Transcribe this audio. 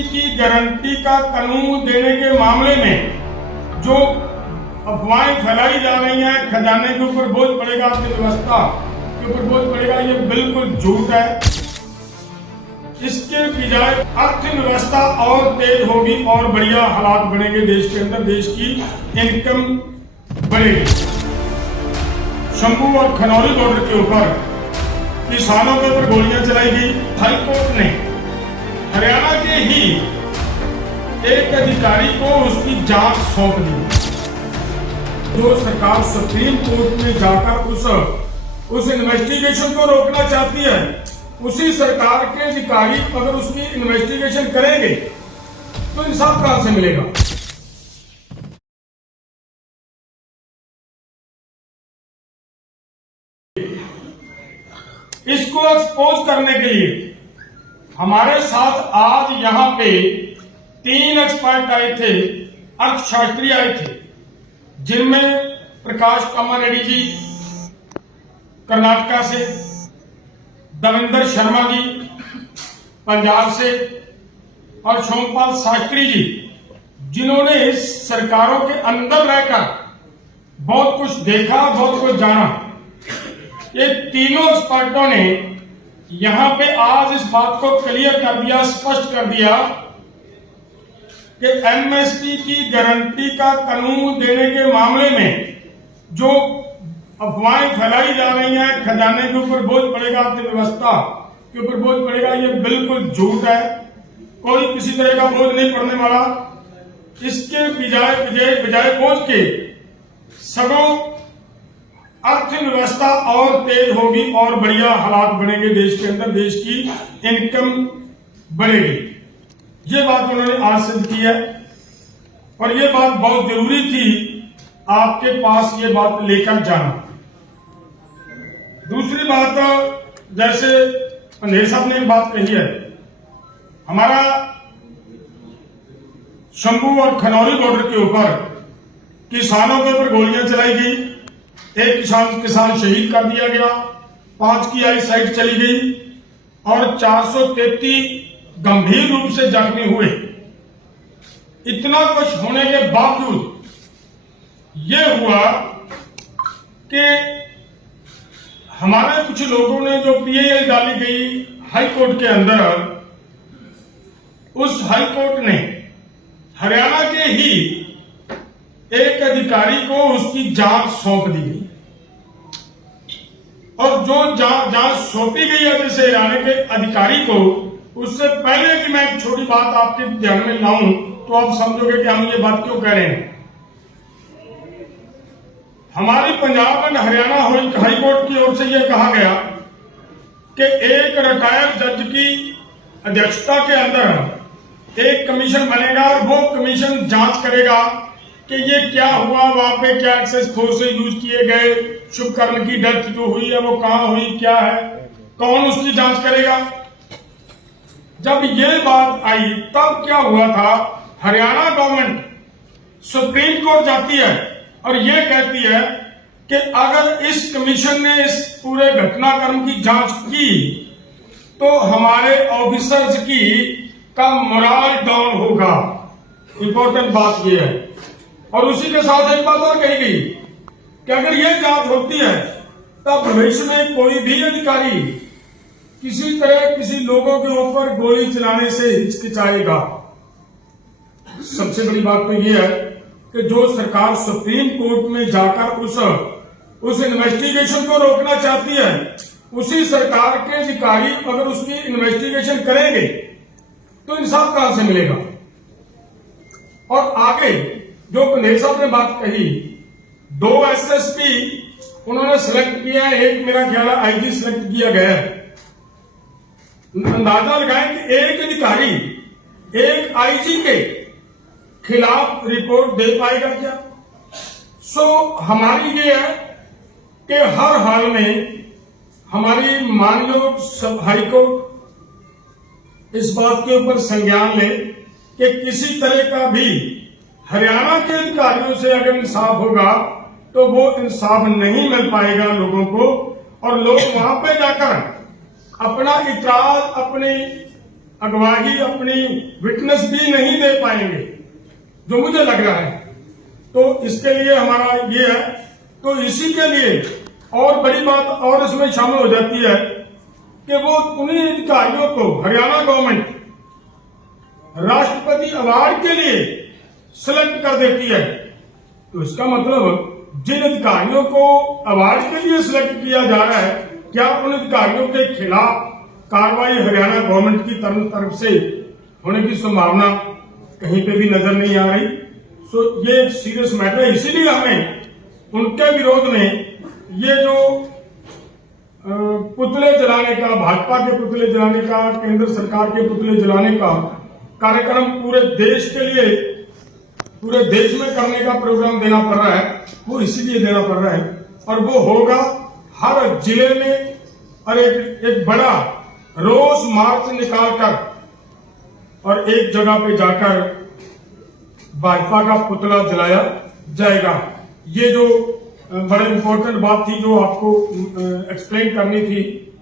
MSP की guarantee का कानून देने के मामले में जो अफवाहें फैलाई जा रही हैं, खजाने के ऊपर बोझ पड़ेगा, अर्थव्यवस्था के ऊपर बोझ पड़ेगा, ये बिल्कुल झूठ है। इसके बजाय अर्थव्यवस्था और तेज होगी और बढ़िया हालात बनेंगे देश के अंदर, देश की इनकम बढ़ेगी। शंभू और खनौरी बॉर्डर के ऊपर किसानों के ऊपर गोलियां चलाई गई। हाईकोर्ट ने हरियाणा के ही एक अधिकारी को उसकी जांच सौंप दी। जो सरकार सुप्रीम कोर्ट में जाकर उस इन्वेस्टिगेशन को रोकना चाहती है, उसी सरकार के अधिकारी अगर उसकी इन्वेस्टिगेशन करेंगे तो इंसाफ कहां से मिलेगा। इसको एक्सपोज करने के लिए हमारे साथ आज यहां पे 3 एक्सपर्ट आए थे, अर्थशास्त्री आए थे, जिनमें प्रकाश कामारेड्डी जी कर्नाटका से, दविंदर शर्मा जी पंजाब से और सोमपाल शास्त्री जी, जिन्होंने इस सरकारों के अंदर रहकर बहुत कुछ देखा, बहुत कुछ जाना। ये तीनों एक्सपर्टों ने यहां पे आज इस बात को क्लियर कर दिया, स्पष्ट कर दिया कि एमएसपी की गारंटी का कानून देने के मामले में जो अफवाहें फैलाई जा रही हैं, खजाने के ऊपर बोझ पड़ेगा, अर्थव्यवस्था के ऊपर बोझ पड़ेगा, ये बिल्कुल झूठ है। कोई किसी तरह का बोझ नहीं पड़ने वाला। इसके बजाय बोझ के सगों अर्थव्यवस्था और तेज होगी और बढ़िया हालात बनेंगे देश के अंदर, देश की इनकम बढ़ेगी। ये बात उन्होंने आज सिद्ध की है और ये बात बहुत जरूरी थी आपके पास ये बात लेकर जाना। दूसरी बात, जैसे अंधेर साहब ने एक बात कही है, हमारा शंभू और खनौरी बॉर्डर के ऊपर किसानों के ऊपर गोलियां चलाई गई। एक किसान शहीद कर दिया गया, 5 की आईसाइट चली गई और 433 गंभीर रूप से जख्मी हुए। इतना कुछ होने के बावजूद यह हुआ कि हमारे कुछ लोगों ने जो पीएल डाली गई हाई कोर्ट के अंदर, उस हाई कोर्ट ने हरियाणा के ही एक अधिकारी को उसकी जांच सौंप दी गई और जो जांच सौंपी गई है जैसे हरियाणा के अधिकारी को, उससे पहले कि मैं एक छोटी बात आपके ध्यान में लाऊं तो आप समझोगे कि हम ये बात क्यों कह रहे हैं। हमारी Punjab and Haryana high court की ओर से यह कहा गया कि एक रिटायर्ड जज की अध्यक्षता के अंदर एक कमीशन बनेगा और वो कमीशन जांच करेगा कि ये क्या हुआ, वहां पे क्या एक्सेस फोर्सेज यूज किए गए, शुभकर्ण की डेथ जो हुई है वो कहां हुई, क्या है, कौन उसकी जांच करेगा। जब ये बात आई तब क्या हुआ था, हरियाणा गवर्नमेंट सुप्रीम कोर्ट जाती है और ये कहती है कि अगर इस कमीशन ने इस पूरे घटनाक्रम की जांच की तो हमारे ऑफिसर्स का मोरल डाउन होगा। इंपॉर्टेंट बात यह है। और उसी के साथ एक बात और कही गई कि अगर ये जांच होती है तब भविष्य में कोई भी अधिकारी किसी तरह किसी लोगों के ऊपर गोली चलाने से हिचकिचाएगा। सबसे बड़ी बात तो यह है कि जो सरकार सुप्रीम कोर्ट में जाकर उस इन्वेस्टिगेशन को रोकना चाहती है, उसी सरकार के अधिकारी अगर उसकी इन्वेस्टिगेशन करेंगे तो इंसाफ कहां से मिलेगा। और आगे जो अंधेर साहब ने बात कही, 2 एसएसपी उन्होंने सिलेक्ट किया है, एक मेरा ख्याल है आईजी सिलेक्ट किया गया है। अंदाजा लगाएं कि एक अधिकारी एक आईजी के खिलाफ रिपोर्ट दे पाएगा क्या। हमारी ये है कि हर हाल में हमारी माननीय हाईकोर्ट इस बात के ऊपर संज्ञान ले कि किसी तरह का भी हरियाणा के अधिकारियों से अगर इंसाफ होगा तो वो इंसाफ नहीं मिल पाएगा लोगों को, और लोग वहां पे जाकर अपना इतराज, अपनी अगवाही अपनी विटनेस भी नहीं दे पाएंगे, जो मुझे लग रहा है। तो इसके लिए हमारा ये है, तो इसी के लिए और बड़ी बात और इसमें शामिल हो जाती है कि वो उन्हीं अधिकारियों को हरियाणा गवर्नमेंट राष्ट्रपति अवार्ड के लिए सिलेक्ट कर देती है। तो इसका मतलब जिन अधिकारियों को अवार्ड के लिए सिलेक्ट किया जा रहा है, क्या उन अधिकारियों के खिलाफ कार्रवाई हरियाणा गवर्नमेंट की तरफ से होने की संभावना कहीं पे भी नजर नहीं आ रही। सो ये एक सीरियस मैटर है, इसीलिए हमें उनके विरोध में ये जो पुतले जलाने का, भाजपा के पुतले जलाने का, केंद्र सरकार के पुतले जलाने का कार्यक्रम पूरे देश के लिए, पूरे देश में करने का प्रोग्राम देना पड़ रहा है, वो इसीलिए देना पड़ रहा है। और वो होगा हर जिले में, और एक बड़ा रोष मार्च निकालकर और एक जगह पे जाकर भाजपा का पुतला जलाया जाएगा। ये जो बड़े इंपॉर्टेंट बात थी जो आपको एक्सप्लेन करनी थी,